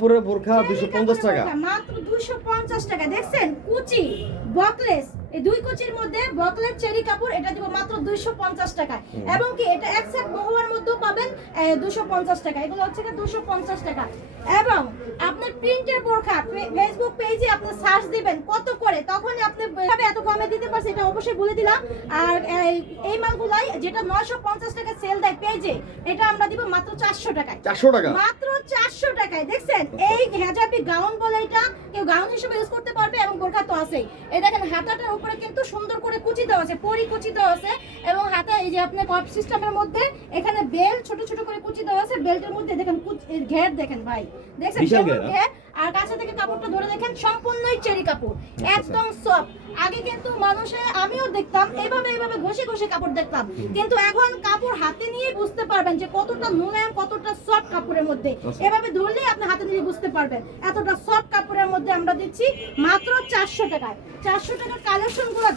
পুরো বোরখা 250 টাকা, মাত্র 250 টাকা। দেখছেন কুচি বকলেস, এই দুই কুচির মধ্যে বকলেস চেরি কাপড়, এটা দিব মাত্র 250 টাকা। এবং কি এটা এক সেট বহুয়ার মধ্যেও পাবেন 250 টাকা। এগুলো হচ্ছে 250 টাকা। এবং আপনার প্রিন্টের বোরখা ফেসবুক পেজে আপনি সার্চ দিবেন কত করে, তখনই আপনি এত কমে দিতে পারছেন, এটা অবশ্যই বলে দিলাম। আর এই মালগুলাই যেটা 950 টাকা সেল দেয় পেজে, এটা আমরা দিব মাত্র 400 টাকায়। 400 টাকা মাত্র 400 টাকায়। দেখছেন এই হেজাবি গাউন বলে, এটা কেউ গাউন হিসেবে ইউজ করতে পারবে এবং বোরখা তো আছেই। এই দেখেন হাতাটার উপরে কিন্তু সুন্দর করে কুচি দেওয়া আছে, পরি কুচি দেওয়া আছে। এবং হাতা এই যে আপনার কপ সিস্টেমের মধ্যে এখানে বেল্ট ছোট ছোট করে কুচি দেওয়া আছে। বেল্টের মধ্যে দেখেন ঘের দেখেন ভাই, দেখছেন ঘের। আর কাছে থেকে কাপড়টা ধরে দেখেন সম্পূর্ণই চেরি কাপড়, একদম সফট। আগে কিন্তু মানুষে আমিও দেখতাম এইভাবে ঘষে ঘষে কাপড় দেখতাম, কিন্তু এখন কাপড় হাতে নিয়ে বুঝতে পারবেন যে কতটা মোলায়েম, কতটা সফট কাপড়ের মধ্যে। এভাবে ধরলেই আপনি হাতে নিয়ে বুঝতে পারবেন এতটা সফট কাপড়ের মধ্যে আমরা দিচ্ছি মাত্র 400 টাকায়। 400 টাকার কালেকশনগুলো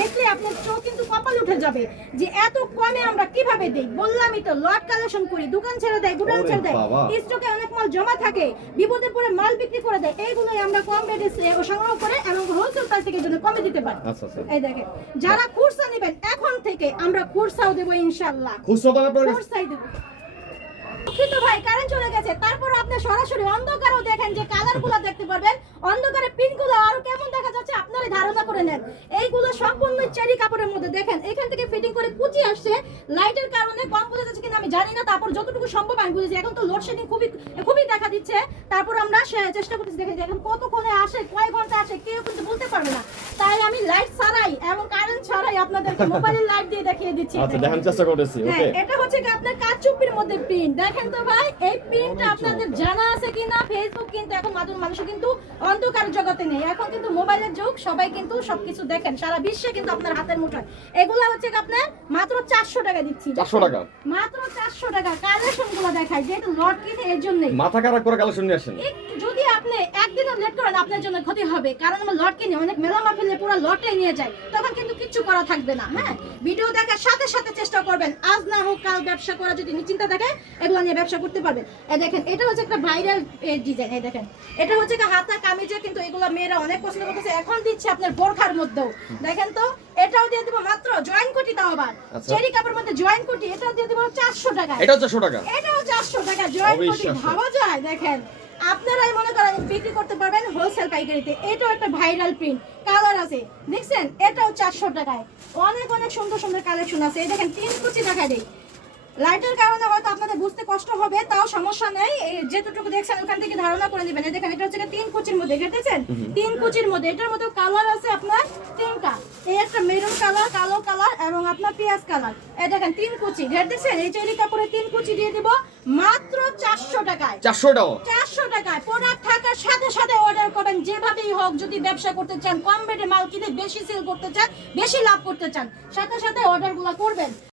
দেখলে আপনার চোখ কিন্তু কপাল উঠে যাবে যে এত কমে আমরা কিভাবে দেই। বললামই তো লট কালেকশন করি, দোকান ছেড়ে দেয়, গুদাম ছেড়ে দেয়, স্টকে অনেক মাল জমা থাকে, বিপদে পড়ে মাল বিক্রি করে দেয়। এইগুলোই আমরা কম রেটে সংগ্রহ করে এবং হোলসেল প্রাইস থেকে জন্য কমে দিতে পারি। এই দেখেন যারা খুচরা নেবেন এখন থেকে আমরা খুচরাও দেব ইনশাআল্লাহ, খুচরাই দেব। দুঃখিত ভাই কারেন্ট চলে গেছে, তারপর আপনি সরাসরি অন্ধকারেও দেখেন যে কালারগুলো দেখতে পারবেন। অন্ধকারে পিনগুলো আরো কেমন দেখা যাচ্ছে আপনারই ধারণা করে নেন। এইগুলো সম্পূর্ণ চেরি কাপড়ের মধ্যে। দেখেন এখান থেকে ফিটিং করে কুচি আসছে, লাইটের কারণে কম বোঝা যাচ্ছে কিনা আমি জানি না, তারপর যতটুকু সম্ভব আমি বুঝেছি। এখন তো লোডশেডিং খুবই দেখা দিচ্ছে, তারপর আমরা চেষ্টা করতেছি। দেখেন এখন কতক্ষণে আসে, কয় ঘন্টা আসে কেউ কিন্তু বলতে পারবে না। তাই আমি লাইট ছাড়াই এবং কারেন্ট ছাড়াই আপনাদেরকে মোবাইলের লাইট দিয়ে দেখিয়ে দিচ্ছি। আচ্ছা দেখেন চেষ্টা করতেছি। ওকে এটা হচ্ছে কি আপনার কাচুপির মধ্যে প্রিন্ট। দেখেন তো ভাই এই প্রিন্টটা আপনাদের জানা আছে কিনা। ফেসবুক কিন্তু এখন মানুষ কিন্তু অন্ধকার জগতে নেই, এখন কিন্তু মোবাইলের যুগ, সবাই কিন্তু সবকিছু দেখেন, সারা বিশ্বে কিন্তু আপনার হাতের মুঠোয়। এগুলা হচ্ছে কি আপনার মাত্র 400 টাকা দিচ্ছি। 400 টাকা, মাত্র 400 টাকা। কালেকশনগুলো দেখাই যেহেতু লট কিনে এর জন্য মাথা খারাপ করে কালেকশন নিয়ে আসেন। যদি আপনি একদিনও লেট করেন আপনার জন্য ক্ষতি হবে, কারণ আমরা লট কিনে অনেক মেলা মাহফিলে পুরো লটটাই নিয়ে যায়, তখন কিন্তু কিচ্ছু করা থাকবে না। হ্যাঁ, ভিডিও দেখার সাথে সাথে চেষ্টা করবেন, আজ না হোক কাল ব্যবসা করা যদি চিন্তা থাকে এগুলো নিয়ে ব্যবসা করতে পারবেন। এই দেখেন এটা হচ্ছে একটা ভাইরাল ডিজাইন। এই দেখেন এটা হচ্ছে হাতা কামিজে, কিন্তু এগুলো মেয়েরা অনেক পছন্দ করতেছে। এখন দিচ্ছে আপনার বোরখার মধ্যেও। দেখেন তো এটাও দিয়ে দিব মাত্র জয়েন কোটি দাও আবার চেরি কাপড়ের মধ্যে জয়েন কোটি, এটাও দিয়ে দিব 400 টাকা। এটাও 400 টাকা, এটাও 400 টাকা জয়েন কোটি। ভাবা যায়? দেখেন আপনারাই মনে করেন বিক্রি করতে পারবেন হোলসেল পাইকারিতে। এটাও একটা ভাইরাল প্রিন্ট, কালার আছে দেখছেন, এটাও 400 টাকায়। অনেক সুন্দর সুন্দর কালেকশন আছে। এই দেখেন 3 কুচি দেখা দেই, লাইটের কারণে হয়তো আপনাদের বুঝতে কষ্ট হবে, তাও সমস্যা নেই, যেটুকু দেখছেন ওখান থেকে ধারণা করে নেবেন। দেখেন এটা হচ্ছে 3 কুচির মধ্যে, দেখেছেন 3 কুচির মধ্যে। এটার মধ্যে কালার আছে আপনার 3টা, এই একটা মেরুন কালার, কালো কালার এবং আপনার পেঁয়াজ কালার। এই দেখেন 3 কুচি ঘের দেখছেন। এই চেরি কাপড়ে 3 কুচি দিয়ে দিব মাত্র 400 টাকায়। 400 টাকায় প্রোডাক্ট থাকার সাথে সাথে অর্ডার করেন, যেভাবেই হোক। যদি ব্যবসা করতে চান, কম রেটে মাল কিনে বেশি সেল করতে চান, বেশি লাভ করতে চান, সাথে সাথে অর্ডারগুলো করবেন।